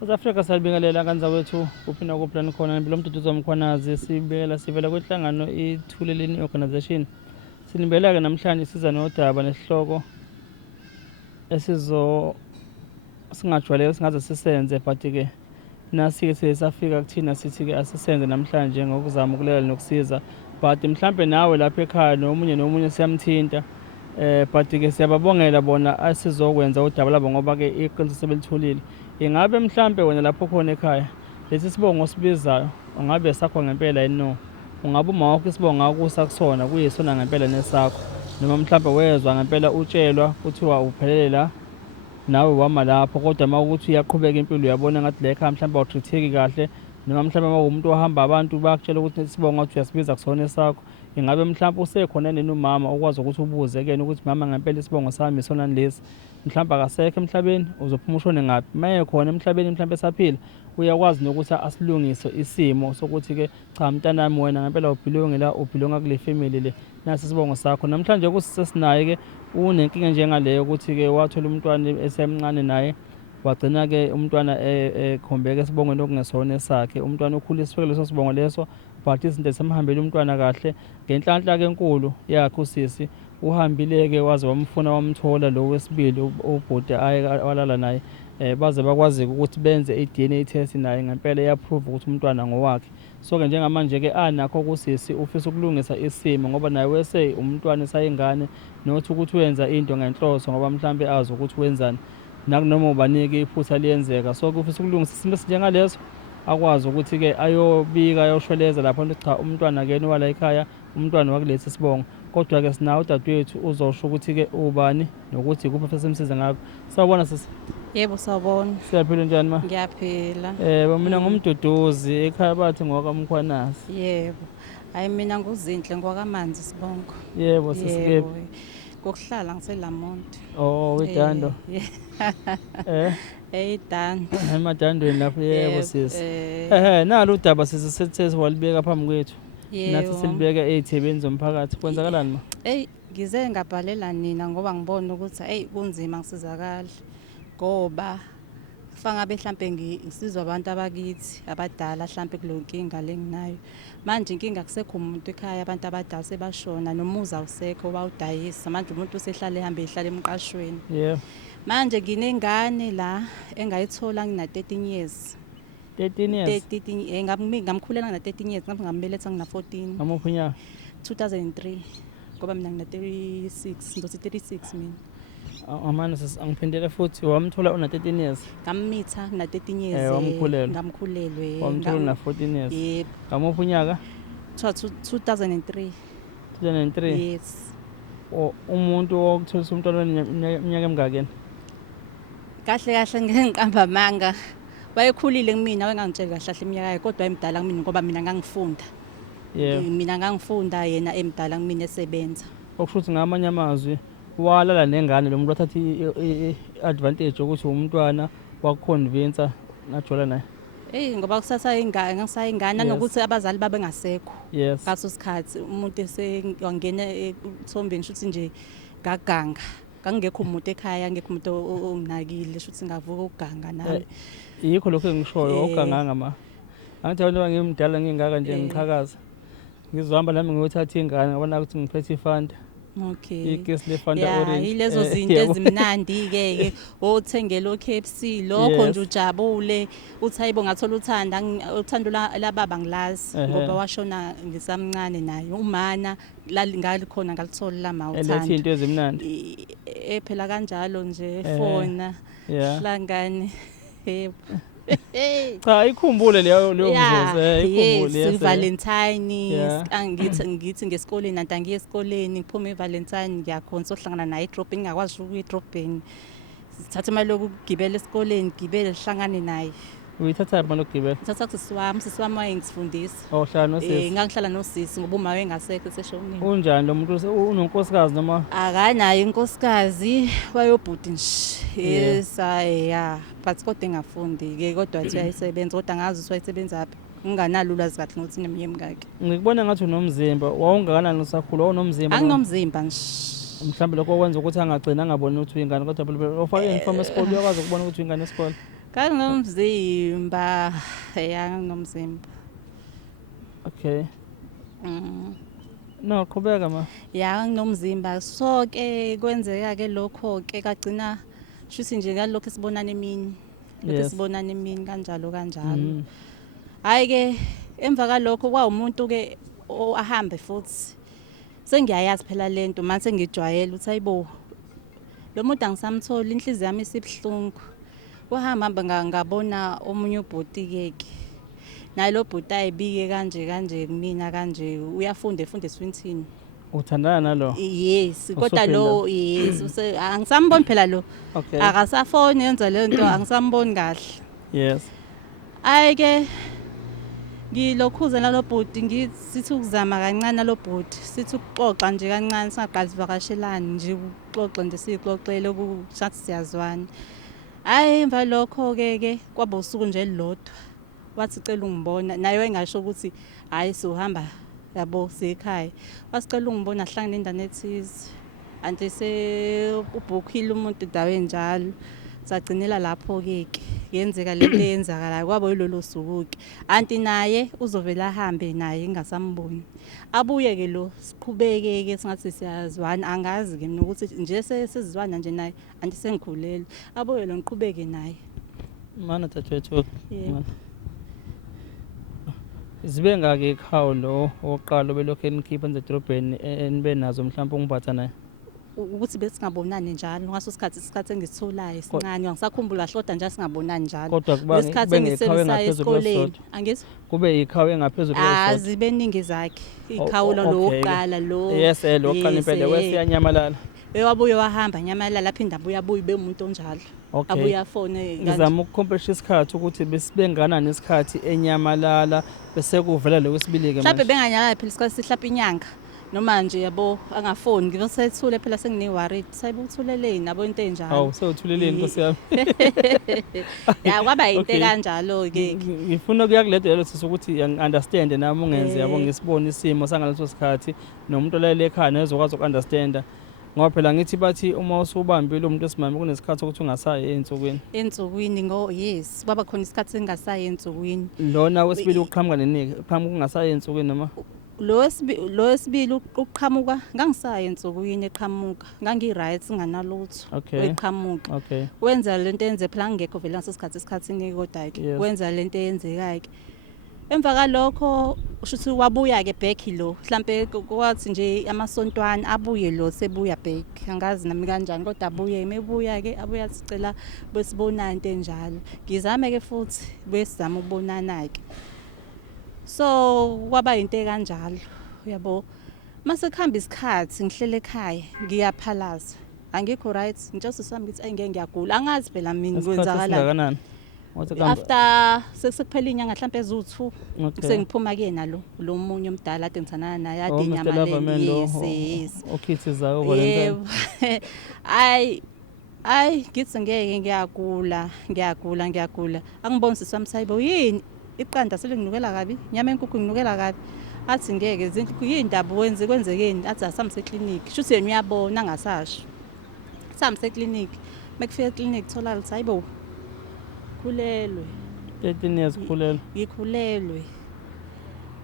South Africa salibingelela kanzawethu kuphinda kuplan khona impilo Mduduzo Mkhwanazi sibikela sivela kwenhlangano iThuleleni Organization. Sinibela-ke namhlanje siza nodaba nesihloko singajwayele singaze sisenze, but-ke nasi-ke sesafika kuthina sithi-ke asisenze namhlanje ngokuzama ukulela nokusiza, but mhlampe nawe lapha ekhaya nomunye siyamthinta. But-ke siyababongela bona asizokwenza udaba labo ngoba-ke iqiniso sebelithulile. Ingabe mhlampe wena lapho khona ekhaya lesi sibongo osibizayo ungabe sakho ngempela yini no? Ungabe uma wakho isibongo akusa kusona kuyisona ngempela nesakho, noma mhlampe wezwa ngempela utshelwa kuthiwa uphelele la nawe wama lapho, kodwa uma ukuthi uyaqhubeka impilo uyabona ngathi la ekhaya mhlampe awutritheki kahle, noma mhlampe uma uwumuntu ohamba abantu bakutshela ukuthi isibongo ngathi uyasibiza kusona esakho. Ingabe mhlampe usekhona nini umama ukwazi ukuthi ubuze kuyena ukuthi mama ngempela isibongo sami isona lesi, mhlampe akasekho emhlabeni, uzophuma ushone ngaphi? Uma ekhona emhlabeni mhlampe esaphila uyakwazi nokuthi asilungise isimo sokuthi-ke cha mntanami wena ngempela ubhilongi la, ubhilonga kule family le, nasi isibongo sakho. Namhlanje kusesinaye-ke unenkinga njengaleyo ukuthi-ke wathola umntwana esemncane naye wagcina-ke umntwana ekhombeka esibongweni okungesona esakhe. Umntwana ukhuliswe leso sibongo leso, but izinto zisemhambela umntwana kahle. Ngenhlanhla-ke enkulu yakhe usisi uhambile-ke waze wamfuna wamthola lo wesibili ubhuti walala naye, baze bakwazi ukuthi benze i-DNA test naye ngempela iyaprove ukuthi umntwana ngowakhe. So-ke njengamanje-ke anakho kusisi ufisa ukulungisa isimo ngoba naye wese umntwana esayingane, nothi ukuthi wenza into ngenhloso ngoba mhlampe azi ukuthi wenzani nakunoma ubanike iphutha liyenzeka. So ufisa ukulungisa isimo esinjengaleso akwazi ukuthi-ke ayobika ayoshweleza lapho cha umntwana akena wala ekhaya, umntwana wakulesi sibongo. Kodwa-ke sinawo udadewethu uzosho ukuthi-ke ubani nokuthi ikuphi afisa simsize ngakho. Sawubona sisi. Yebo sawubona. Siyaphila njani ma? Ngiyaphila. Mina ngumduduzi ekhaya bathi ngwakaMkhwanazi. Yebo. Hayi mina nguZinhle ngwakaManzi Sibongo. Yebo sisikephi? Kokuhlala ngiseLamonti. Oh weDando. Idando. Emadandweni lapho yebo sisi. Nalo udaba sisithethe walibeka phambi kwethu. Nathi silibeka ezithebeni zomphakathi. Kwenzakalani ma? Ngize ngabhalela nina ngoba ngibona ukuthi kunzima ngisizakala. Ngoba kufangabe mhlambe ngisizwa abantu abakithi abadala mhlambe kulonkinga lenginayo. Manje inkinga akusekho umuntu ekhaya, abantu abadala sebashona nomuzi awusekho bawudayisa. Manje umuntu usehlala ehamba ehlala emqashweni. Yebo. Manje nginengane la engayithola ngina 13 years. 13 years. 13 ngamkhulela ngina 13 years, ngabe ngambeletha ngina 14. Ngamuphi unyaka? 2003. Ngoba mina ngina 36, ndosi 36 mina. Amana angiphindele futhi wamthola una 13 years. Ngammitha ngina 13 years. Ngamkhulelwe. Wamthola na 14 years. Yebo. Ngamuphi unyaka? 2003. 2003. Yes. Umuntu okutholisa umntwana iminyaka emingakeni? Kahle ngiqamba amanga. Wayekhulile kumina, wengangitshela kahle iminyaka yakhe, kodwa emdala kumina ngoba mina ngangifunda. Yebo. Mina ngangifunda yena emdala kumina esebenza. Okusho ukuthi ngamanye amazwi walala nengane lo muntu wathatha i-advantage ukuthi umntwana wakuconvince najola naye. Ngoba kusasayingane ngisayingane nanokuthi abazali babe ngasekho. Yes. Ngaso sikhathi umuntu esewangena ethombeni shuthi nje ngaganga. Ngangekho umuntu ekhaya, ngekho umuntu onginakile shuthi ngavuka ukuganga nami. Yikho lokho engishoyo uganganga ma. Angithi abantu bangimdala ngingaka nje ngiqhakaza. Ngizohamba nami ngiyothatha ingane ngabona ukuthi ngiphethe iFanta. Okay. Igesi leFanta orange. Yilezo zinto ezimnandi-ke othengela oKFC lokho nje ujabule uthi hayibo ngathola uthando lababa ngilazi ngoba washona ngisamncane naye umana ngalikhona ngalithola lama uthando. Elethe into ezimnandi. Phela kanjalo nje efona hlangane. Yebo. Cha ikhumbule leyo mvuzo ikhumbule yes Valentine angithi ngesikoleni nanti angiye esikoleni ngiphume eValentine ngiyakhona sohlangana naye edrobheni ngakwazi ukuya edrobheni sithatha imali lokugibela esikoleni gibele lihlangane naye. Uyithatha imali lokugibela? Ngithatha sisi wami wayengifundisa. Hlala nosisi? Ngangihlala nosisi ngoba uma wengasekho seshonile. Unjani lo muntu unonkosikazi noma? Akanayo inkosikazi wayobhuti nje. Yes but kodwa engafundi-ke kodwa athi uyayisebenza kodwa angazi ukuthi wayisebenza phi. Nginganalo ulwazi kahle ngokuthi neminyaka emingaki. Ngikubona ngathi unomzimba, wawungakanani usakhula unomzimba? Anginomzimba nje. Mhlawumbe lokho kwenza ukuthi angagcina angaboni ukuthi uyingane kodwa phela ofake uniform esikole uyakwazi ukubona ukuthi uyingane esikole. Kanginomzimba, nginomzimba. Okay. Mm. No, qhubeka ma. Nginomzimba. So ke kwenzeka ke lokho ke kagcina shuthi nje ngalokho esibonana emini. Lokho Yes. esibonana emini kanjalo. Mhm. Hayi ke emva kalokho kwawumuntu ke ahambe futhi. Sengiyayazi phela lento manje ngijwayele uthi hayibo. Lo muntu angisamtholi inhliziyo yami isibhlungu. Wahamba ngabona omunye ubhuti ke. Naye lo bhuti ayibike kanje kumina kanje uyafunda efunda eSwinthini. Uthandana nalo? Yes, kodwa Usuphinda? lo yes angisamboni phela lo. Okay. Akasafoni yenza lento angisamboni kahle. Yes. Ayike ngilokhuza nalo bhuti ngithi ukuzama kancane nalo bhuti sithi ukuxoxa nje kancane singaqali sivakashelana nje ukuxoxa nje sixoxele ukuthi siyazwana. Hayi emva lokho ke kwaba usuku nje elilodwa. Wathi cela ungibona naye wayengasho ukuthi hayi sohamba yabo sekhaya. Wasicela ungibona hlangana endana ethize. Ante ubhukhile umuntu daweni njalo. Sagcinela lapho ke yenzeka lento eyenzakalayo kwabo yilolo suku ke. Anti naye uzovela ahambe naye ngingasamboni. Abuye ke lo siqhubeke ke singathi siyazwana angazi ke mina ukuthi nje sesizwana nje naye anti sengikhulele. Abuye lo ngiqhubeke naye. Mana dadewethu. Yebo. Zibe ngake ikhawu lo oqala obelokho enikhipha edrobheni enibe nazo mhlawumbe ungibatha naye. Ukuthi besingabonani njalo ngaso isikhathi engisitholayo sincane ngisakhumbula hloda nje singabonani njalo. Kodwa kuba Lesikhathi engisebenzisa esikoleni angizwa kube ikhawu engaphezulu kwesodwa. zibe ningi zakhe ikhawulo lo oqala lo. Yes, lo oqala impela wesiyanyamalala. Ewabuye wahamba nyamalala aphinda abuye be umuntu onjalo. Okay. Abuye afone Ngizama ukukhomplisha isikhathi ukuthi besibengana nesikhathi enyamalala bese kuvela lokwesibili ke manje. Mhlawumbe benganyala phela isikhathi sihlapa inyanga noma nje yabo angafoni ngisethule phela sengine worried sayibe uthuleleni nabo into enjalo. Hawu sewuthuleleni Nkosi yami. Kwaba into kanjalo ke. Ngifuna ukuya kuledo lelo sisi ukuthi ngi-understand nami ungenze yabo ngisibona isimo sangaleso sikhathi nomuntu olayele ekhaya nezokwazi ukunderstanda. Ngoba phela ngithi bathi uma usubambile umuntu esimame kunesikhathi ukuthi ungasayi ensukwini. Ensukwini yes kwaba khona isikhathi sengasayi ensukwini. Lona wesibili uqhamuka neniki uqhamuka ungasayi ensukwini noma lo wesibili uqhamuka ngangisayi ensukwini eqhamuka ngangi-right singanalutho eqhamuka. Okay. Wenza lento enze phela ngekho vele isikhathi kodwa ke wenza lento eyenzekayo ke. Emva kalokho ushuthi wabuya ke back lo mhlambe kwathi nje amasontwana abuye lo sebuya back angazi nami kanjani kodwa abuye emebuya ke abuya sicela besibonana into enjalo. Ngizame ke futhi besizama ukubonana ke. So kwaba into kanjalo uyabo mase kuhamba isikhathi ngihlele ekhaya ngiyaphalaza angikho right ngitshela sami ngithi ayingeke ngiyagula angazi phela mina kwenzakalani. After sekuphela inyanga mhlambe ezu2 sengiphuma kuyena lo munye omdala ade ngithandana naye ade inyamaleni yes okhithizayo Valentine. Ay ngithi ngeke ngiyagula angiboni sisami sayibo yini iqanda selinginukela kabi nyama enkukhu nginukela kabi athi ngeke yindaba kwenzekeni athi asamse eclinic shuthi yena uyabona angasasho samse eclinic mekufika eclinic thola lithi hayibo khulelwe 13 years khulelwe. Ngikhulelwe.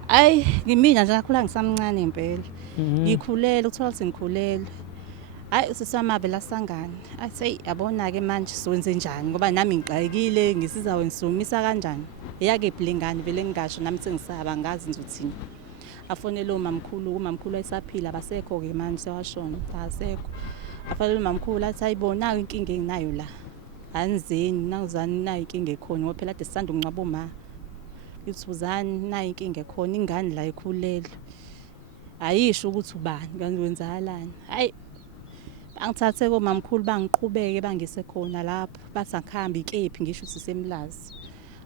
Ay ngimina nje ngakhula ngisamncane impela. Ngikhulelwe ukuthola ukuthi ngikhulelwe. Hayi sisamabe lasangana. Athi yabona ke manje siwenze njani ngoba nami ngiqayekile ngisiza wengisumisa kanjani. Eyake iblingane vele ngingasho nami sengisaba ngazi nje uthini. Afonele umamkhulu ayisaphila abasekho ke manje sewashona asekho. Afonele umamkhulu athi ayibona inkinga enginayo la. Anzeni nawuzani nayo inkinga ekhona ngoba phela ade sisanda ukunqaba uma ithuzani nayo inkinga ekhona ingane la ikhulelwe ayisho ukuthi ubani kanti wenzakalani hayi angithathe komamkhulu bangiqhubeke bangise khona lapho bathi akuhamba ikephi ngisho ukuthi semlazi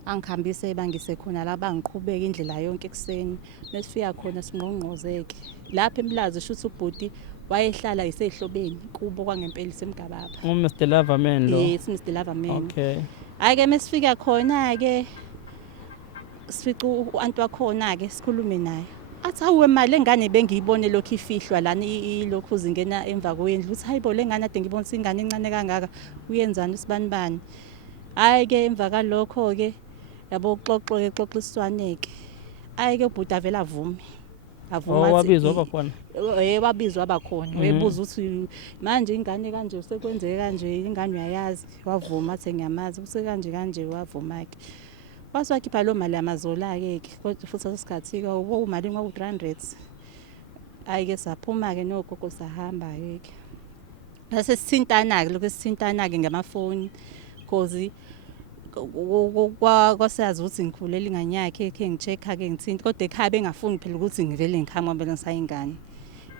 angikhambise bangise khona la bangiqhubeka indlela yonke ekseni mesifika khona singqongqozeke lapha emlazi shuthi ubhuti wayehlala isehlobeni kubo kwangempela isemgababa. Mr. Loverman lo. Yes, Mr. Loverman. Okay. Ake mesifika khona ke sifica uantu wakhona ke sikhulume naye. Athi awuwe mali engane bengiyibone lokho ifihlwa lana ilokhu zingena emva kwendlu. Uthi hayibo lengane ade ngibona singane encane kangaka uyenzani usibani bani. Hayi ke emva kalokho ke yabo xoxiswane ke. Hayi ke ubhuti avela avume. Avuma wabizwa abakhona. Wabizwa abakhona. Webuza ukuthi manje ingane kanje usekwenzeke kanje ingane uyayazi wavuma athi ngiyamazi usekanje kanje wavuma ke. Wasakhipha lo mali yamazola ke kodwa futhi asikhathi ke imali ngaku 300. Hayi ke saphuma ke nogogo sahamba ke. Bese sithintana ke lokho sithintana ke ngamafoni cause kwasazi ukuthi ngikhulela ingane yakhe ke ngichecka ke ngithinta kodwa ekhaya bengafuni phela ukuthi ngivele ngikhama ngoba ngisayingane.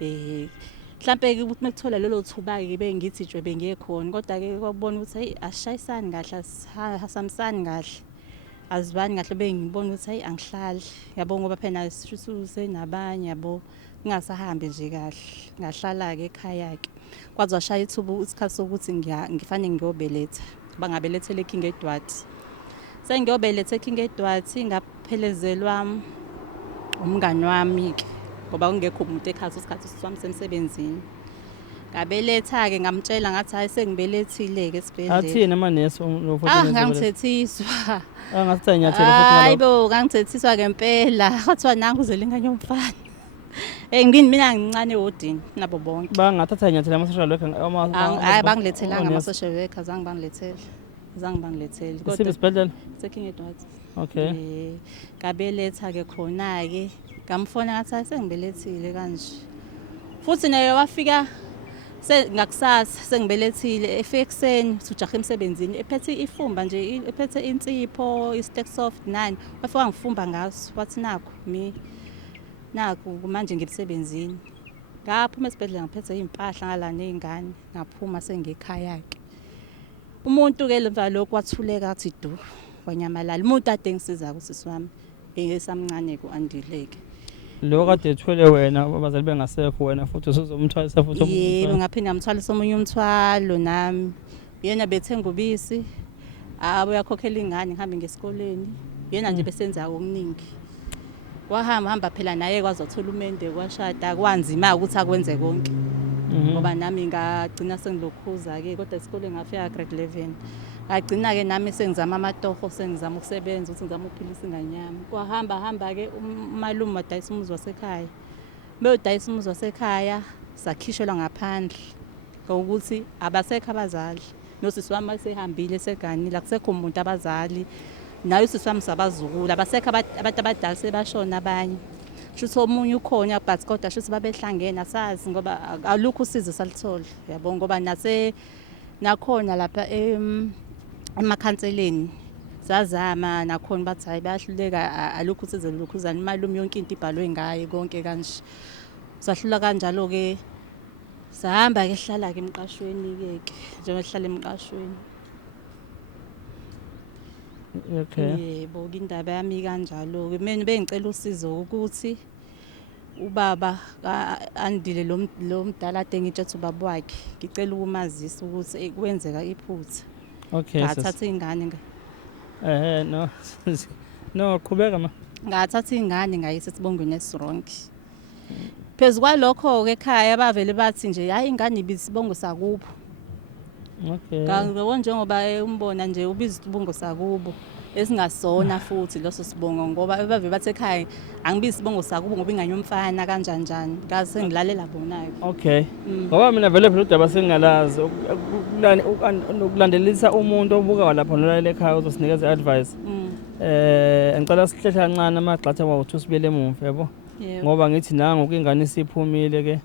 Mhlambe ke ukuthi mekuthola lelo thuba ke bengithi nje bengiye khona kodwa ke kwabona ukuthi hey asishayisani kahle asamsani kahle. Azibani kahle bengibona ukuthi hey angihlali yabo ngoba phela sisuse nabanye yabo ngingasahambi nje kahle ngahlala ke ekhaya ke kwaze washaya ithuba isikhathi sokuthi ngifanele ngiyobeletha bangabelethele eKing Edward sengiyobeletha eKing Edward ngaphelezelwa umngani wami ke ngoba ungekho umuntu ekhaya isikhathi sami semsebenzini ngabeletha ke ngamtshela ngathi hayi sengibelethile ke esibhedlela athini amanesi ngangithethiswa angathatha inyathelo futhi hayibo ngangithethiswa ngempela kwathiwa nangu uzelingane yomfana mina ngincane wodini nabo bonke bangathatha inyathelo ama-social worker hayi bangilethelanga ama-social worker zange bangilethele kodwa isibhedlela seKing Edward okay ngabeletha ke khona ke ngamfona ngathi sengibelethile kanje futhi naye wafika ngakusasa sengibelethile efekseni ujaha emsebenzini ephethe ifumba nje ephethe insipho isteak soft nani wafika ngifumba ngaso wathi naku manje ngimsebenzini ngaphuma esibhedlela ngiphethe impahla ngala nezingane ngaphuma sengikhaya ke umuntu ke lemva lokho wathuleka athi du wanyamalala umuntu ade ngisiza kusisi wami esamncane ku andileke lo kade ethwele wena abazali bengasekho wena futhi usuzomthwalisa futhi yebo ngaphinda ngamthwalisa omunye umthwalo nami yena bethenga ubisi uyakhokhela ingane ngihambe ngesikoleni yena nje besenza okuningi wahamba phela naye kwazothola umende kwashada kwanzima ukuthi akwenze konke ngoba nami ngagcina sengilokhuza ke kodwa esikoleni ngafika grade 11 ngagcina ke nami sengizama amatoho sengizama ukusebenza ukuthi ngizama ukuphilisa ingane yami kwahamba ke umalume wadayisa umuzi wasekhaya beyodayisa umuzi wasekhaya sakhishelwa ngaphandle ngokuthi abasekho abazali nosisi wami sehambile seganile akusekho umuntu abazali nayo usisi wami sabazukulu abasekho abantu abadala sebashona abanye shuthi omunye ukhona but kodwa shuthi babehlangene asazi ngoba alukho usizo salithola yabo ngoba nakhona lapha emakhanseleni sazama nakhona bathi hayi bayahluleka alukho usizo lokhuzana imalume yonke into ibhalwe ngaye konke kanje sahlula kanjalo ke sahamba ke hlala ke emqashweni ke njengoba hlala emqashweni okay yebo indaba yami kanjalo ke mina bengicela usizo ukuthi ubaba andile lo mdala ade ngitshethe ubaba wakhe ngicela ukumazisa ukuthi kwenzeka iphutha okay ngathatha ingane no qhubeka ma ngathatha ingane ngayisa Sibongweni eSirongi phezukwa lokho ke ekhaya bavele bathi nje hayi ingane ibisibongo sakubo okay ngabona njengoba umbona nje ubiza isibongo sakubo esingasona futhi leso sibongo ngoba bavele bathi ekhaya angibizi isibongo sakubo ngoba ingane yomfana kanjani ngaze ngilalela bona okay ngoba mina vele phela udaba sengingalazi ukulandelisa umuntu obuka lapha nolalela ekhaya uzosinikeza advice ngicela sihlehla kancane amagxatha wawo sibuyele emuva yabo ngoba ngithi nangu ingane isiphumile ke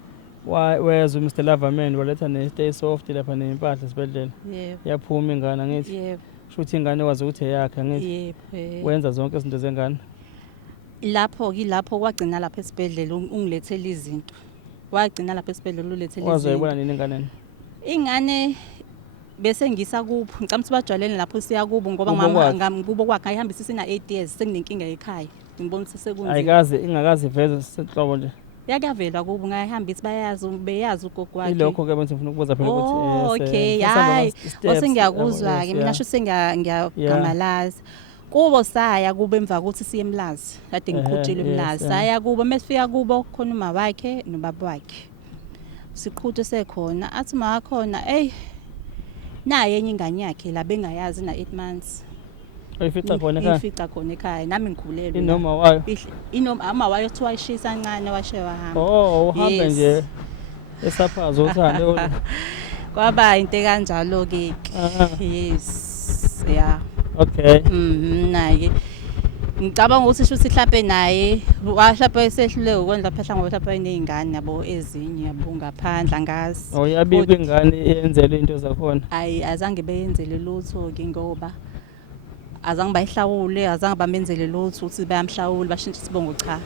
weza uMr Loverman waletha ne-stay soft lapha nempahla esibedlela yaphuma ingane ngithi yebo shuthi ingane wazi ukuthi eyakhe ngithi wenza zonke izinto zengane lapho kwagcina lapha esibedlela ungilethela izinto wagcina lapha esibedlela ulethela izinto wazayibona nini ingane bese ngisa kubo ngicela ukuthi bajwalene lapho siya kubo ngoba kubo kwakhe ayihambisa sina 8 years senginenkinga ekhaya ngibona ukuthi sekunzima ingakazi veze senhlobo nje yakavela kubo ngayihambisa beyazi ugogo wakhe ilokho ke bese ngifuna ukubuza phela ukuthi okay hayi osengiyakuzwa ke mina sho sengiyagamalaza kubo saya kubo emva ukuthi siye eMlazi kade ngiqhutshile eMlazi saya kubo mesifika kubo khona uma wakhe nobaba wakhe siqhuthe sekhona athi ma khona naye enye ingane yakhe la bengayazi na 8 months Uyifica khona ekhaya? ifica khona ekhaya nami ngikhulelwe Inoma wayo? inoma ama wayo kuthiwa ishisa kancane washe wahamba Oh, uhambe Yes. nje esaphaza uthando. kwaba into kanjalo ke yes yeah Okay. naye ngicabanga ukuthi shuthi mhlawumbe naye wahlapha esehlule ukwenza phahla ngoba mhlawumbe iney'ngane yabo ezinye yabo ngaphandle angazi Oh, yabikwa ingane yenzelwe into zakhona. ayi azange beyenzele lutho-ke ngoba azange bayihlawule azange bamenzele lutho ukuthi bayamhlawule bashintshe isibongo cha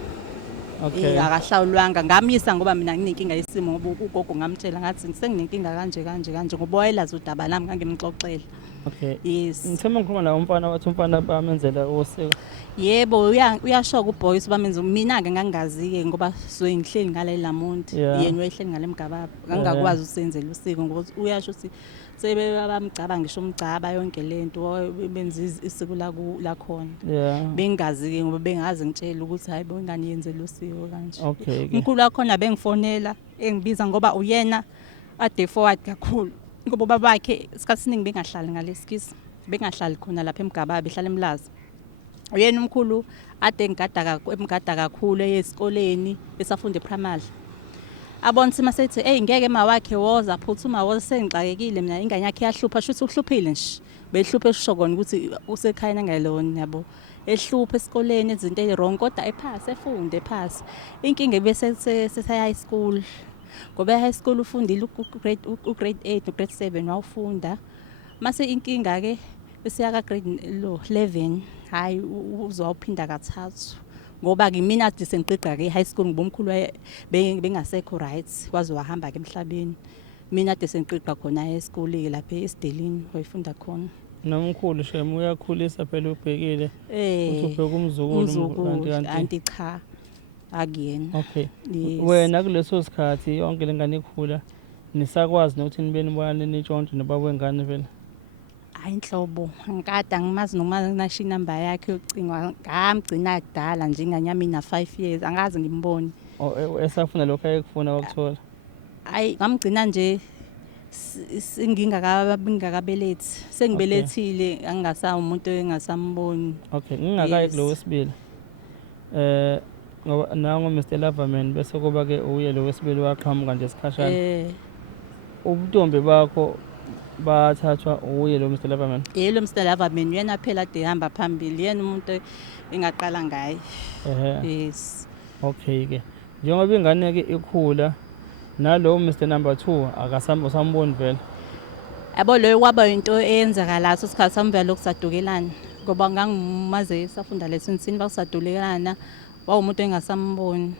Okay. akahlawulwanga ngamisa ngoba mina nginenkinga yesimo ngoba ugogo ngamtshela ngathi senginenkinga kanje ngoba wayelazi udaba lami ngangimxoxela Okay. yes Ngithemba ngikhuluma nawo umfana wathi umfana bamenzela usiko. yebo uyashoka uBoyce bamenza mina-ke ngangingazi-ke ngoba suke ngihleli ngale lamuntu Yeah. yena wayehleli ngale mgababa ngangingakwazi usenzela usiko ngoba uyasho ukuthi sebebamgcaba ngisho umgcaba yonke lento benza isiko lakhona Yeah. bengazi-ke ngoba bengazi ngitshela ukuthi hayi bengani yenzela usiko kanje Okay. umkhulu wakhona bengifonela engibiza ngoba uyena ade forward kakhulu ngoba babakhe isikhathi esiningi bengahlali ngalesikisi bengahlali khona lapha emgababa behlala emlazi uyena umkhulu ade emgada kakhulu esikoleni besafunda eprimary abona ukuthi masethi ngeke mawakhe woza phuthuma woza sengixakekile mina ingane yakhe yahlupha shuthi uhluphile nje behluphe esishokona ukuthi usekhaya nangelona yabo ehlupha esikoleni izinto ezirong kodwa ephasi efunde ephasi inkinga bese high school ngoba high school ufundile ugrade 8 ugrade 7 wawufunda mase inkinga ke bese yaka grade 11 hayi uzowuphinda kathathu ngoba kimi ade sengiqiqa ke high school ngibomkhulu bengasekho right kwaze wahamba ke emhlabeni mina ade sengiqiqa khona high school ke lapha eSidelini wayifunda khona Nomkhulu shemu uyakhulisa phela ubhekile. Uthi ubheka umzukulu anti cha akuyena Okay. Yes. Wena kuleso sikhathi yonke lengane ikhula nisakwazi nokuthi nibe nibone nitshontshe nobaba wengane vele. hayi inhlobo ngikade angimazi noma nasho inamba yakhe yocingwa ngamgcina kudala nje inganyami na 5 years angazi ngimbone Esafuna lokho ayekufuna wakuthola. hayi ngamgcina nje ngingakabelethi sengibelethile angingasawo umuntu engasamboni Okay, ngingakayi kulo wesibili. Ngoba nango Mr Loverman bese kuba ke uye lo wesibili waqhamuka nje isikhashana. Ubuntombi bakho bathathwa uye lo Mr Loverman. yelo Mr Loverman uyena phela ade ehamba phambili yena umuntu engaqala ngaye yes Okay ke. Njengoba ingane ke ikhula nalo Mr number 2 usamboni vele. yabo loyo kwaba into eyenzakala laso sikhathi samvela lokusadukelana ngoba ngangimaze safunda lesonsini bakusadukelana wawumuntu engasamboni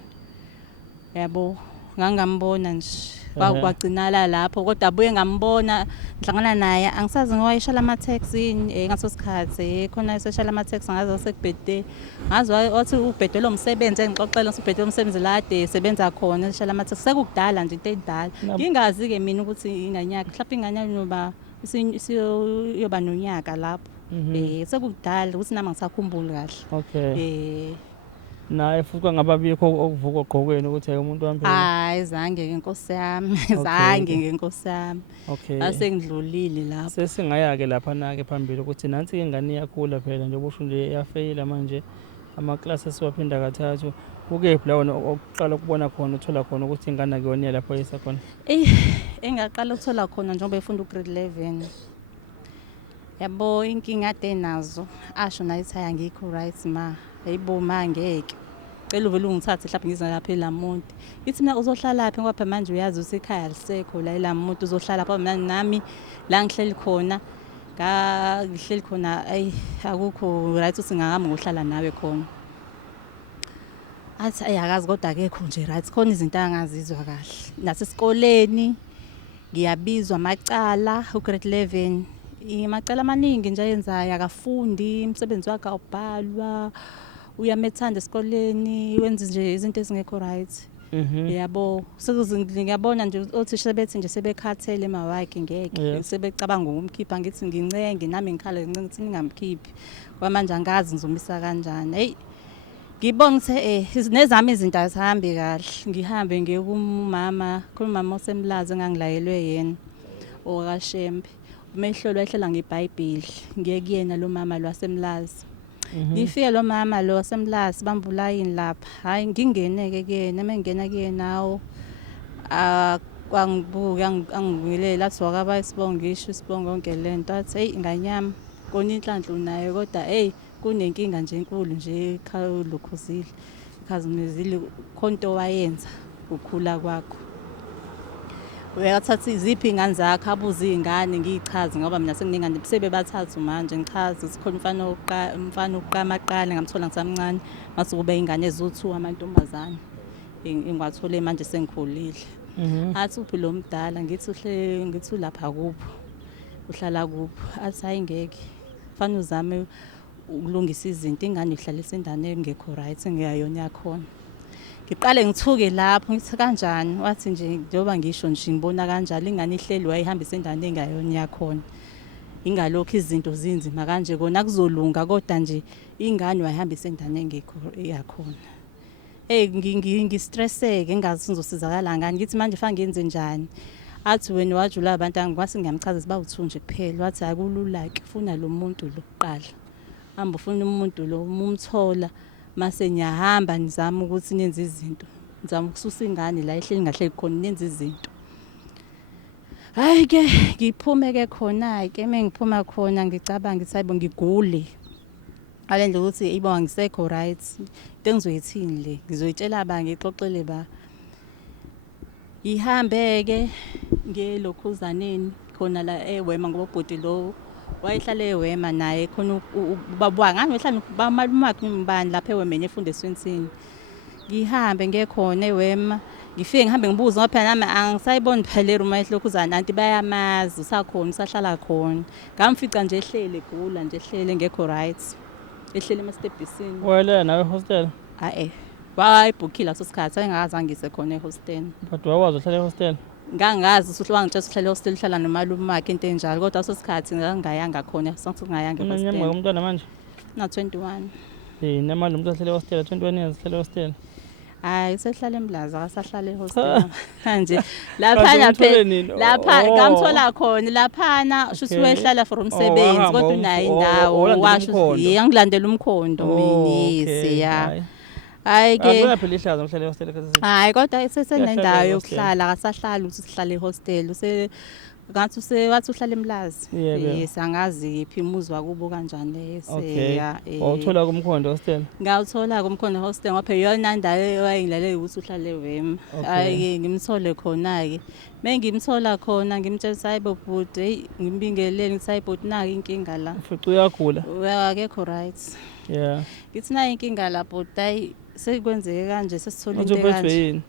yabo ngangambona nje kwagcinala lapho kodwa abuye ngambona ngihlangana naye angisazi ngowayishala ama-taxi ngaso sikhathi khona eseshala ama-taxi ngazo sekubhede ngazi wathi ubhedelwe umsebenzi engixoxela ubhedelwe umsebenzi la ade sebenza khona eseshala ama-taxi sekukudala nje into endala ngingazi-ke mina ukuthi inganyaka mhlawumbe ingane yoba isiyoba nonyaka lapho sekukudala ukuthi nami ngisakhumbuli kahle Okay. Naye futhi kwangababikho okuvuka ogqokweni ukuthi umuntu wami. hayi zange ke Nkosi yami zange ke Nkosi yami Okay. asengidlulile lapho Sesingaya ke lapha na ke phambili ukuthi nansi ingane iyakhula phela nje busho nje iyafeyila manje ama-class esiwaphinda kathathu ukephi lawo okuqala ukubona khona uthola khona ukuthi ingane akuyona lapho yisa khona. engaqala ukuthola khona njengoba efunda ugrade 11 yabo inkinga ade nazo asho naye ukuthi angikho right ma hayibo mangeke cela uvele ungithathe mhlawumbe ngize lapha eLamonti ithi mina uzohlala lapha ngoba manje uyazi usekhaya lisekho la eLamonti uzohlala lapha nami la ngihleli khona ngihleli khona akukho right ukuthi ngahamba ngohlala nawe khona athi ayakazi kodwa akekho nje right khona izinto angazizwa kahle nasesikoleni ngiyabizwa amacala ugrade 11 amacala amaningi nje ayenzayo akafundi umsebenzi wakhe awubhalwa uyamethanda esikoleni wenza nje izinto ezingekho right yabo ngiyabona nje othisha sebethi nje sebekhathele emawakhe ngeke sebecabanga ukumkhipha ngithi ngincenge nami ngikhale ngincenge ukuthi ningamkhiphi kwamanje angazi ngizomisa kanjani hey ngibona ukuthi nezami izinto azihambi kahle ngihambe ngiye kumama osemlazi engangilayelwe yena okashembe mehlolo ehlela ngeBhayibheli ngiye kuyena lo mama lwasemlazi. Mhm. Ngifike lo mama lo wasemlazi bambula yini lapha. Hayi ngingeneke kuyena mengena kuyena nawo kwangibuka angiwilela athi wakaba isibongo ngisho isibongo yonke lento athi hey ingane yami kona inhlanhla unayo kodwa hey kunenkinga nje enkulu nje ekhulukhuzile ikhazimezile khonto wayenza ukukhula kwakho. Uyathatha iziphi ingane zakho abuza izingane ngiyichaze ngoba mina senginengane sebebathathu manje ngichaze sikhona umfana uqamaqala ngamthola ngisamncane mase kube ingane ezu2 amantombazane engwathole manje sengikhulile. Athi uphi lo mdala ngithi lapha kupho uhlala kupho athi hayi ngeke fanele uzame ukulungisa izinto ingane ihlalisa indane engekho right ngiyayona yakhona. Ngiqale ngithuke lapho ngithi kanjani wathi nje njengoba ngisho nje ngibona kanjalo ingane ihleli wayihambisa indane engayona yakhona. Ingalokho izinto zinzima kanje kona kuzolunga kodwa nje ingane wayihambisa indane engekho yakhona. Ngistresseke ngazi ngizosizakala ngani ngithi manje fanele ngenze njani. Athi wena wajula abantu angikwazi ngiyamchazisa bawu2 nje kuphela wathi akulula ke ufuna lo muntu lokuqala. Hamba ufuna umuntu lo umthola mase niyahamba nizama ukuthi nenze izinto. Nizama ukususa ingane la ehleli ngahleli khona nenze izinto. Hayi ke ngiphume ke khona ke mengiphuma khona ngicabanga ngithi hayibo ngigule. Alendle ukuthi ibo ngisekho right. Into engizoyithini le ngizoyitshela ba ngixoxele ba. Ihambe ke ngelokhuzaneni khona la eWema ngoba ubhoti lo wayehlala eWema naye khona ubaba ngani wehlala bamalume wakhe ngibani lapha eWema efundisweni. Ngihambe ngekhona eWema ngifike ngihambe ngibuza ngoba phela nami angisayiboni phela le room ayihlokhuzana anti bayamazi usakhona usahlala khona. Ngamfica nje ehlele egula nje ehlele ngekho right. Ehlele emastebhisini. Wayela nawe hostel? Wayibhukhile leso sikhathi engakaze ngise khona ehostel. But wawazi uhlala ehostel? Ngangazi usuhle wangitshela uhlala ehostel uhlala nomalume wakhe into enjalo kodwa leso sikhathi ngangayanga khona sonke ngayanga ehostel. Unyama umntwana manje? Na 21. Nemali umuntu ahlala ehostel 21 years uhlala ehostel. Hayi sehlala eMlaza akasahlala ehostel manje lapha phela lapha ngamthola khona laphana shuthi wehlala for umsebenzi kodwa unayo indawo washo yangilandela umkhondo mina ya. Hayi ke akuyaphela ihlazo ngihlala ehostel kaze. Hayi kodwa sesenendawo yokuhlala akasahlala ukuthi sihlale ehostel ngathi wathi uhlala eMlazi. Yes angazi iphi imuzwa kubo kanjani ya. Wawuthola kumkhondo hostel? Ngawuthola kumkhondo hostel ngoba phela yona ndawo wayengilale ukuthi uhlale eWema. Hayi ngimthole khona ke. Mengimthola khona ngimtshela hayibo bhuti hey ngimbingelele ngithi hayibhuti naka inkinga la. Ufica uyagula? Akekho right. Yeah. Ngithi nayo inkinga la bhuti hayi sekwenzeke kanje sesithola into kanje.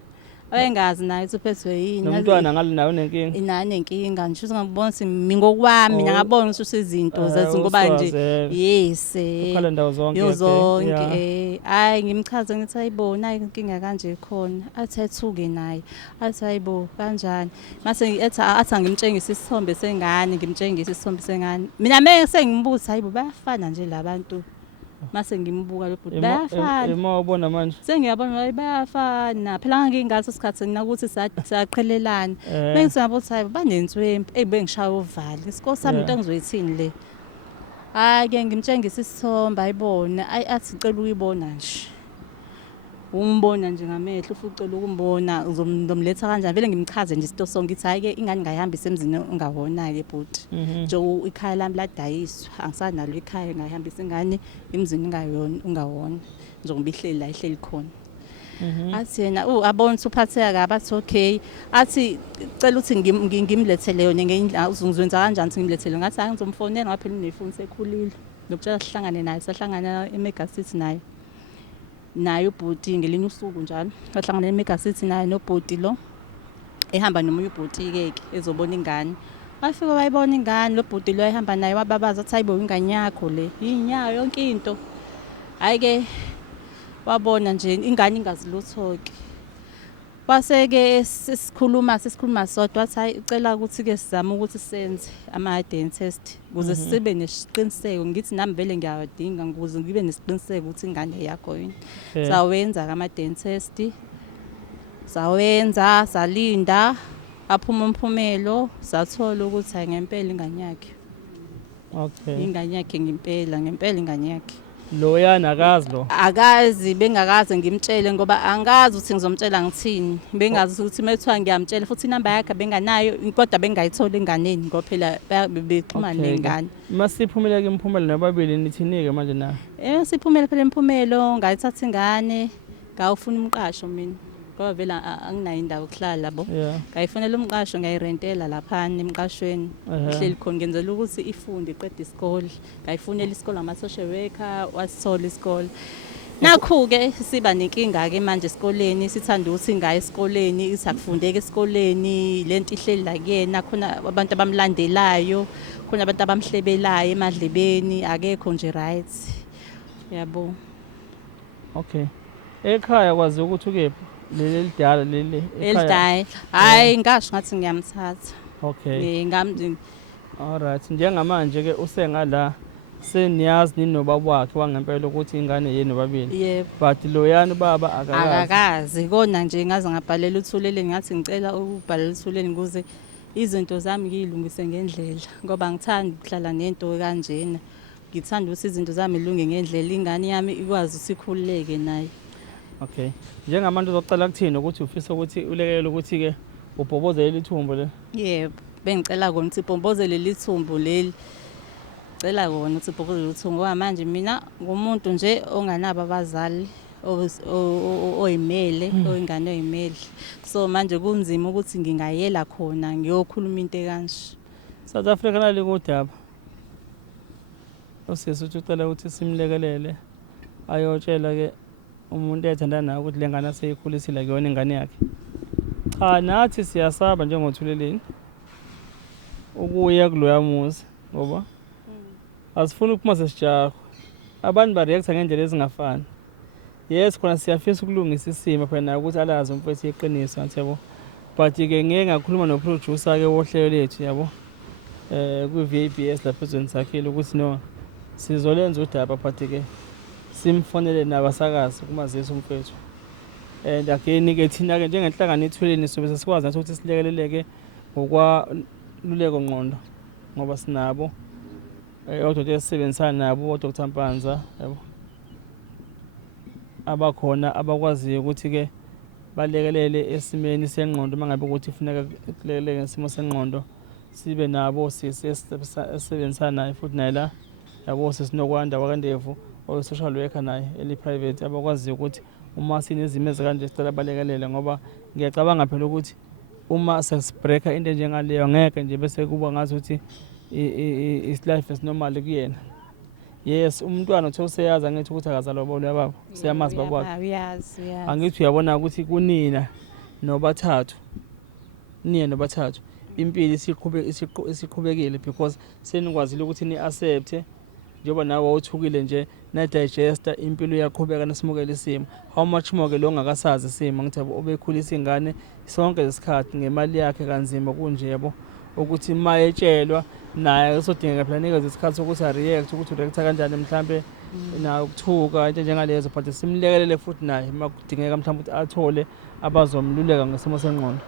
Wayengazi naye uphethwe yini. Nomntwana ngale nawe nenkinga? Inanenkinga nje ngibona ukuthi mingokwami mina ngabona ukuthi izinto zethu ngoba nje yes ukhala ndawo zonke. Yozonke hayi ngimchaze ngithi hayibona inkinga kanje ikhona athi ethuke naye athi hayibo kanjani mase athi ngimtshengisa isithombe sengane ngimtshengisa isithombe sengane mina mase ngimbuza hayibo bayafana nje labantu. Mase ngimbuka lo bhuti bayafana. Emawubona manje? Sengiyabona bayafana. Phela ngingathi isikhathi nginakuthi saqhelelana. Bengithi ngabuthi hayi banenswempu bengishaya uvali. Isikole sami into engizoyithini le. Hayi ke ngimtshengisa isithombe ayibona athi cela uyibona nje. Umbona nje ngamehlo ufucela ukumbona uzomletha kanjani vele ngimchaze nje isito sonke ngithi hayi ke ingane ngayihambisa emzini ungawona ke bhuti nje ikhaya lami ladayiswa angisanalo ikhaya ngayihambisa ingane emzini ungawona njengoba ihleli la ihleli khona. Athi yena abona ukuthi uphatheka kabi athi okay athi cela ukuthi ngimlethele yona ngendlela uzongizwenza kanjani ukuthi ngimlethele ngathi hayi ngizomfonela ngoba phela unefoni sekhulile nokutshela sihlangane naye sahlangana eMega City naye ubhuti ngelinye usuku njalo bahlangana eMega City naye nobhuti lo ehamba nomunye ubhuti ke ezobona ingane. Wafika wayibona ingane lo bhuti lo ehamba naye wababaza athi hayibo ingane yakho le yinyawo yonke into. Hayi ke wabona nje ingane ingazilutho ke. Wase ke sesikhuluma sodwa athi hayi ucela ukuthi ke sizame ukuthi senze ama-DNA test ukuze sibe nesiqiniseko ngithi nami vele ngiyawadinga ukuze ngibe nesiqiniseko ukuthi ingane yakho yini. Sawenza ama-DNA test. Sawenza salinda aphuma umphumelo sathola ukuthi hayi ngempela ingane yakhe. Okay. ingane yakhe ngempela ingane yakhe. Loyana akazi lo. Akazi bengakaze ngimtshele ngoba angazi ukuthi ngizomtshela ngithini. Bengazi ukuthi methwa ngiyamtshela futhi inamba yakhe benganayo kodwa bengayithola enganeni ngoba phela bexhumana nengane. Masiphumela ke imphumela nababili nithinike manje na. Siphumele phela imphumelo ngayithatha ingane ngawufuna umqasho mina. Ngoba vela anginayo indawo yokuhlala bo. Ngayifunela umqasho ngayirentela lapha emqashweni. Ihleli khona ngenzela ukuthi ifunde iqede isikole. Ngayifunela isikole ama social worker wasithola isikole. Nakho ke siba nenkinga ke manje esikoleni sithanda ukuthi ingane esikoleni isakufundeka esikoleni lento ihleli la kuyena khona abantu abamlandelayo khona abantu abamhlebelayo emadlebeni akekho nje right. Yabo. Okay. Ekhaya kwazi ukuthi ukephi leli lidala leli ekhaya. Hayi ngasho ngathi ngiyamthatha. Okay. Ngamdi. Alright. Njengamanje ke usengala seniyazi ninobaba wakhe wangempela ukuthi ingane yenu babili. Yebo. But loyana baba akakazi kona nje ngaze ngabhalela uthuleleni ngathi ngicela ukubhalela uthuleleni ukuze izinto zami ngilungise ngendlela ngoba ngithanda ukuhlala nento kanjena. Ngithanda ukuthi izinto zami ilunge ngendlela ingane yami ikwazi ukuthi ikhululeke nayo. Okay. Njengamanje uzocela kuthini ukuthi ufisa ukuthi ulekelele ukuthi ke ubhobozele ithumbu le? Yebo, bengicela kona ukuthi ibhombozele lithumbu leli. Cela kona ukuthi ibhombozele lithumbu ngoba manje mina ngumuntu nje onganabo abazali oyimele oyingane oyimele. So manje kunzima ukuthi ngingayela khona ngiyokhuluma into ekanje. South Africa nali kodaba. Usisi ucela ukuthi simlekelele ayotshela ke umuntu ethandana naye ukuthi lengane aseyikhulisile kuyona ingane yakhe. Cha nathi siyasaba njengothuleleni ukuya kuloya muzi ngoba asifuni ukuphuma sesijaho. Abantu ba react ngendlela ezingafani. Yes khona siyafisa ukulungisa isimo phela naye ukuthi alazi umfowethu iqiniso ngathi yabo. But ke ngeke ngakhuluma no producer ke wohlelo lethu yabo. Ku VBS lapha ezweni sakhile ukuthi no sizolenza udaba but ke simfonele nabasakazi kumazisa umfethu. And again ke thina ke njengenhlangano ethuleni sobe sesikwazi nathi ukuthi silekeleleke ngokwaluleko ngqondo ngoba sinabo odokotela esebenzisana nabo uDr Mpanza yabo. Abakhona abakwaziyo ukuthi ke balekelele esimeni sengqondo mangabe ukuthi ifuneka kulekelele ngesimo sengqondo sibe nabo sisebenzisana naye futhi naye la yabo sisinokwanda wakandevu social worker naye eli private abakwazi ukuthi uma sinezimo ezikanje sicela balekelele ngoba ngiyacabanga phela ukuthi uma sesibreaka into njengaleyo ngeke nje bese kuba ngazi ukuthi is life is normal kuyena. Yes umntwana uthe useyazi angithi ukuthi akazalwa bolo baba siyamazi bakwakhe. Uyazi. Angithi uyabona ukuthi kunina nobathathu niye nobathathu impilo isiqhubekile because senikwazile ukuthi ni accept njengoba nawe awuthukile nje na digester impilo iyaqhubeka nasimukela isimo. How much more ke lo ngakasazi isimo ngithi obekhulisa ingane sonke lesikhathi ngemali yakhe kanzima kunje yabo ukuthi mayetshelwa naye usodingeka phela nikeze isikhathi sokuthi react ukuthi react kanjani mhlambe na ukuthuka into njengalezo but simlekelele futhi naye makudingeka mhlambe ukuthi athole abazomluleka ngesimo sengqondo.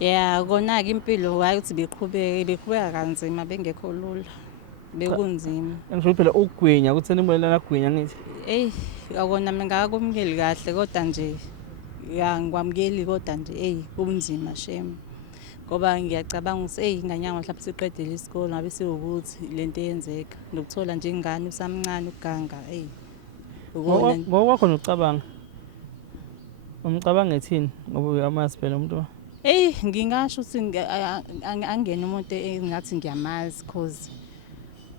Yeah kona ke impilo hayi ukuthi beqhubeka kanzima bengekho lula. Bekunzima. Ngisho phela ukugwinya ukuthi senibonelana kugwinya ngithi. Akona mina ngakumkeli kahle kodwa nje ngikwamukeli kodwa nje kunzima shame. Ngoba ngiyacabanga ukuthi inganyanga mhlawumbe siqedile isikole ngabe sikuthi lento eyenzeka nokuthola nje ingane usamncane uganga ukona ngokwakho nokucabanga umcabanga ethini ngoba uyamazi phela umuntu. Ngingasho ukuthi angene umuntu engathi ngiyamazi cause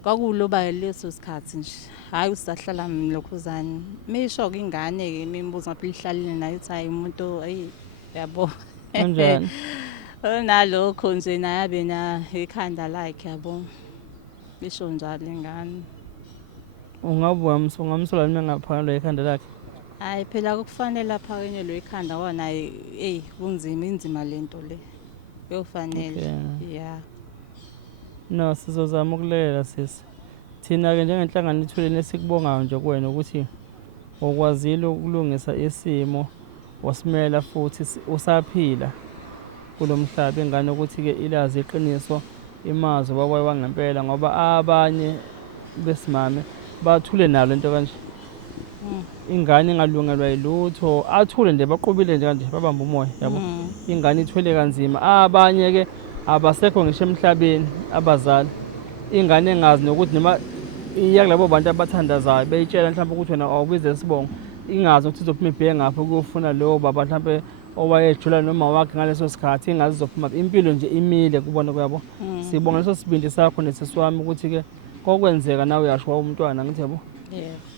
kwakuloba leso sikhathi nje hayi usahlala mlokhuzana misho ke ingane ke imibuzo ngaphela ihlalile nayo uthi hayi umuntu yabo kanjani nalokho nje nayabe na ikhanda lakhe yabo bisho njalo ingane ungabuya ungamsola mina ngaphakela ikhanda lakhe. Hayi phela kufanele aphakene lo ikhanda wona kunzima inzima lento le kuyofanele yeah. No sizozama ukulekelela sisi. Thina ke njengenhlangano ithuleni esikubongayo nje kuwena ukuthi okwazile ukulungisa isimo wasimela futhi usaphila kulomhlaba ingane ukuthi ke ilazi iqiniso imazi obabayo wangempela ngoba abanye besimame bathule nalo into kanje. Ingane engalungelwa yilutho athule nje baqubile nje kanje babamba umoya yabo. Ingane ithwele kanzima. Abanye-ke abasekho ngisho emhlabeni abazali. Ingane engazi nokuthi noma iya kulabo bantu abathandazayo beyitshela mhlawumbe ukuthi wena awubize isibongo. Ingazi ukuthi izophuma ibheke ngapha ukuyofuna lowo baba mhlawumbe owayejula noma wakhe ngaleso sikhathi ingazi izophuma. Impilo nje imile kubona kwabo. Sibonga leso sibindi sakho nesisi wami ukuthi-ke kokwenzeka nawe uyasho umntwana ngithi yabo.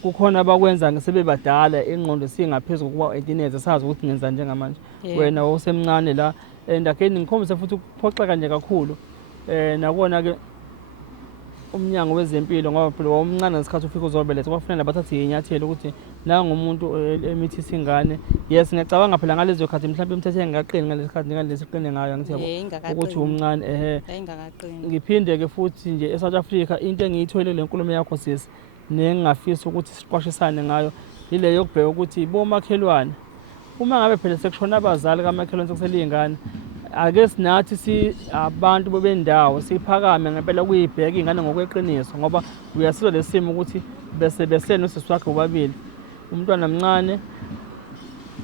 Kukhona abakwenza ngesebebadala ingqondo singaphezulu kuba etineze sazi ukuthi ngenza njengamanje. Wena usemncane la and again ngikhombisa futhi ukuphoxeka nje kakhulu nakona-ke umnyango wezempilo ngoba phela wawumncane ngesikhathi ufika uzobeletha kwafanele bathathe inyathelo ukuthi nangumuntu emithisa ingane. Yes ngiyacabanga phela ngalezo khathi mhlawumbe imithetho engaqini ngalesi ngalesiqine ngayo ngithi yabo ukuthi umncane ngiphinde-ke futhi nje eSouth Africa into engiyithoile le nkulumo yakho sisi nengingafisa ukuthi siqwashisane ngayo ile yokubheka ukuthi bomakhelwane uma ngabe phela sekushona abazali kamakhelwane sekusele ake sinathi abantu bebendawo siphakame ngempela kuyibheka ingane ngokweqiniso ngoba uyasizwa lesimo ukuthi besele nosisi wakhe bobabili umntwana mncane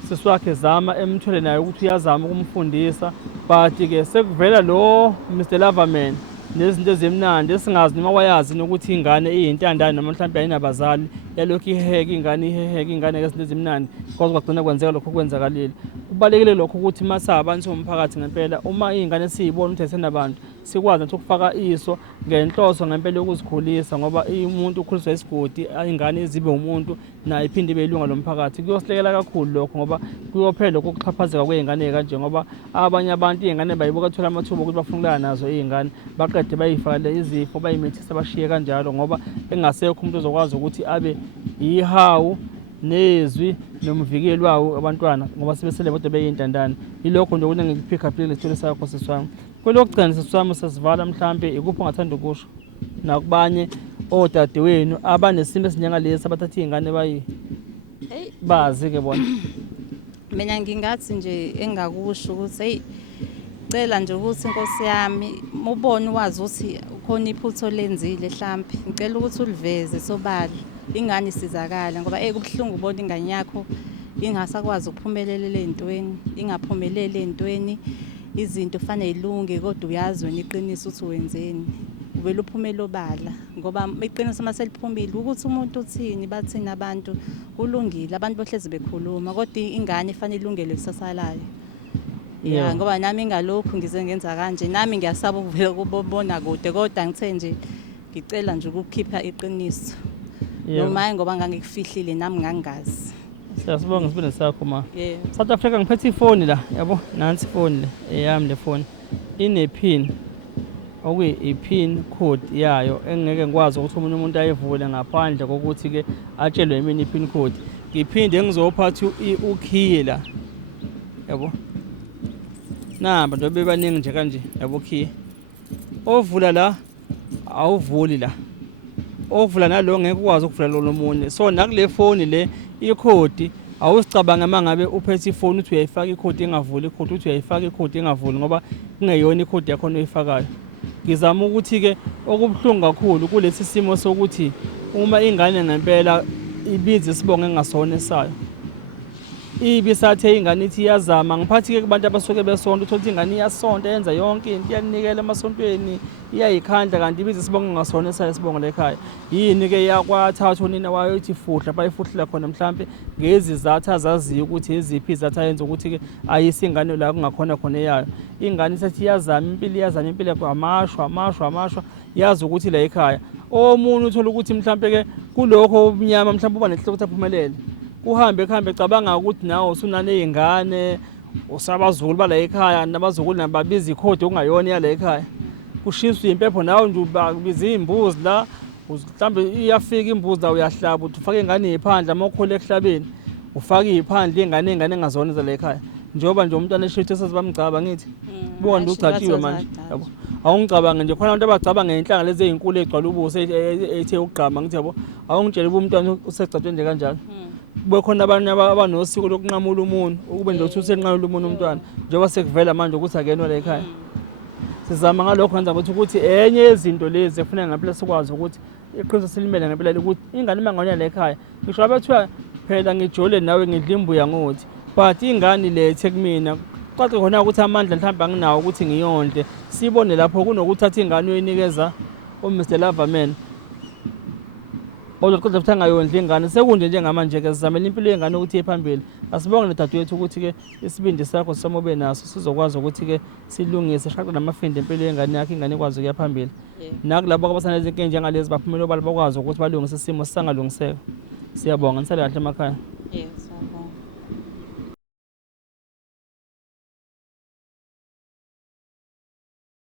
sisi wakhe zama emthwele naye ukuthi uyazama ukumfundisa but-ke sekuvela lo Mr Loverman nezinto ezimnandi esingazi noma wayazi nokuthi ingane iyintandane noma mhlawumbe ayinabazali yalokhu iheheka ingane ngezinto ezimnandi because kwagcina kwenzeka lokho kwenzakalile. Kubalekile lokho ukuthi masabantu somphakathi ngempela uma ingane siyibona ukuthi asenabantu sikwazi ukuthi ukufaka iso ngenhloso ngempela yokuzikhulisa ngoba umuntu ukhuliswa isigodi ingane izibe umuntu naye iphinde ibe ilunga lomphakathi. Kuyosilekela kakhulu lokho ngoba kuyophela lokho kuxhaphazeka kwezingane kanje ngoba abanye abantu izingane bayibuka thola amathuba ukuthi bafunkulana nazo izingane baqede bayifakele izifo bayimithisa bashiye kanjalo ngoba engasekho umuntu ozokwazi ukuthi abe ihawu nezwi nomvikeli wawo abantwana ngoba sebesele bodwa beyintandane. Yilokho nje ukuthi ngikupick up le story sakho sisi wami. Kwelokugcina sisi wami sesivala mhlawumbe ikuphi ongathanda ukusho nakubanye odadewenu abanesimo esinjengalesi abathatha izingane bazi-ke bona. Mina ngingathi nje engakusho ukuthi hey cela nje ukuthi inkosi yami ubone wazi ukuthi ukhona iphutho lenzile mhlambi ngicela ukuthi uliveze sobala ingane isizakala ngoba kubuhlungu ubona ingane yakho ingasakwazi ukuphumelela ezintweni ingaphumeleli ezintweni izinto kufanele ilunge kodwa uyazi wena iqiniso ukuthi wenzeni uvela uphumela obala ngoba iqiniso maseliphumile ukuthi umuntu uthini bathina abantu kulungile abantu bohlezi bekhuluma kodwa ingane ifanele ilungele ikusasa layo. Yeah, ngoba nami ingalokhu ngize ngenza kanje nami ngiyasaba ukuvela kubona kude kodwa ngithe nje ngicela nje ukukhipha iqiniso noma ngoba ngangikufihlile nami ngangazi. Siyasibonga isibindi sakho ma. South Africa ngiphethe ifoni la yabo nansi ifoni le eyami le phone ine-pin i-pin code yayo engeke ngikwazi ukuthi umuntu ayivule ngaphandle kokuthi-ke atshelwe yimini i-pin code. Ngiphinde ngizophatha ukhiye la yabo namba nje bebaningi nje kanje yabo khiye ovula la awuvuli la ovula nalo ngeke ukwazi ukuvula lo munye. So nakule phone le ikhodi awusicabanga mangabe uphethe ifoni uthi uyayifaka ikhodi engavuli ikhodi uthi uyayifaka ikhodi engavuli ngoba kungeyona ikhodi yakho oyifakayo. Ngizama ukuthi-ke okubuhlungu kakhulu kulesi simo sokuthi uma ingane ngempela ibiza isibongo engasona esayo ibisathe ingane ithi iyazama ngiphathi-ke kubantu abasuke besonto uthola ukuthi ingane iyasonta yenza yonke into iyanikela emasontweni iyayikhandla kanti ibiza isibongo engasona esayo isibongo lekhaya. Yini-ke yakwathatha unina wayo ithi fuhla bayifuhlela khona mhlawumbe ngezizathu azaziyo ukuthi eziphi izathu ayenza ukuthi-ke ayise ingane la kungakhona khona eyayo. Ingane isathi iyazama impilo yakho amashwa yazi ukuthi la ekhaya omunye uthola ukuthi mhlawumbe-ke kulokho obumnyama mhlawumbe uba nenhloko ukuthi aphumelele kuhambe cabanga ukuthi nawe usunane izingane usabazukulu bala ekhaya nabazukulu nababiza ikhodi okungayona yala ekhaya kushiswa impepho nawe nje ubiza izimbuzi la mhlawumbe iyafika imbuzi la uyahlaba uthi ufake ingane iphandle amakhole ehlabeni ufake iphandle ingane engazona zala ekhaya njengoba nje umntwana eshithi esazibamgcaba ngithi bona nje ucatshiwe manje yabo awungicabange nje khona abantu abacabanga ngenhlanga lezi ezinkulu egcwala ubuso ethe ukugqama ngithi yabo awungitshela umntwana usegcatshwe nje kanjalo. Kube khona abanye abanosiko lokunqamula umuntu ukube nje uthi usenqamula umuntu umntwana njengoba sekuvela manje ukuthi akenwe la ekhaya. Sizama ngalokho kwenza ukuthi enye yezinto lezi ekufuneka ngempela sikwazi ukuthi iqiniso silimele ngempela ukuthi ingane uma ngone la ekhaya ngisho abethiwa phela ngijole nawe ngidla imbuya ngothi but ingane lethe kumina kucace khona ukuthi amandla mhlawumbe anginawo ukuthi ngiyondle sibone lapho kunokuthi athi ingane uyinikeza uMr Loverman kodwa kuqeda futhi angayondli ingane sekunje njengamanje-ke sizamela impilo yengane ukuthi iye phambili. Asibonge nodadewethu ukuthi-ke isibindi sakho sisamobe naso sizokwazi ukuthi-ke silungise shaqe namafindi empilo yengane yakhe ingane ikwazi ukuya phambili. Nakulabo abasanezinkinga njengalezi baphumela obala bakwazi ukuthi balungise isimo sisangalungiseka. Siyabonga nisale kahle emakhaya. Yes, sawubona.